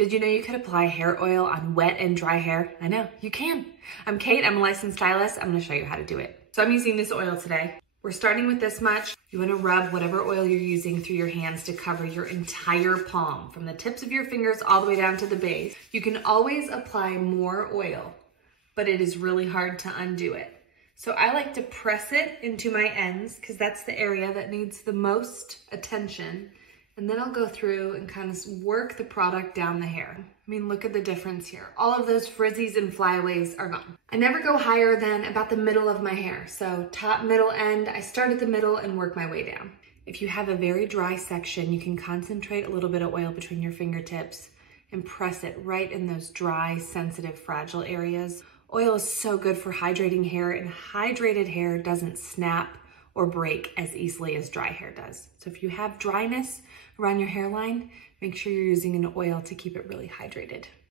Did you know you could apply hair oil on wet and dry hair? I know, you can. I'm Kate, I'm a licensed stylist. I'm gonna show you how to do it. So I'm using this oil today. We're starting with this much. You wanna rub whatever oil you're using through your hands to cover your entire palm, from the tips of your fingers all the way down to the base. You can always apply more oil, but it is really hard to undo it. So I like to press it into my ends because that's the area that needs the most attention. And then I'll go through and kind of work the product down the hair. I mean, look at the difference here. All of those frizzies and flyaways are gone. I never go higher than about the middle of my hair. So top, middle, end, I start at the middle and work my way down. If you have a very dry section, you can concentrate a little bit of oil between your fingertips and press it right in those dry, sensitive, fragile areas. Oil is so good for hydrating hair, and hydrated hair doesn't snap or break as easily as dry hair does. So if you have dryness around your hairline, make sure you're using an oil to keep it really hydrated.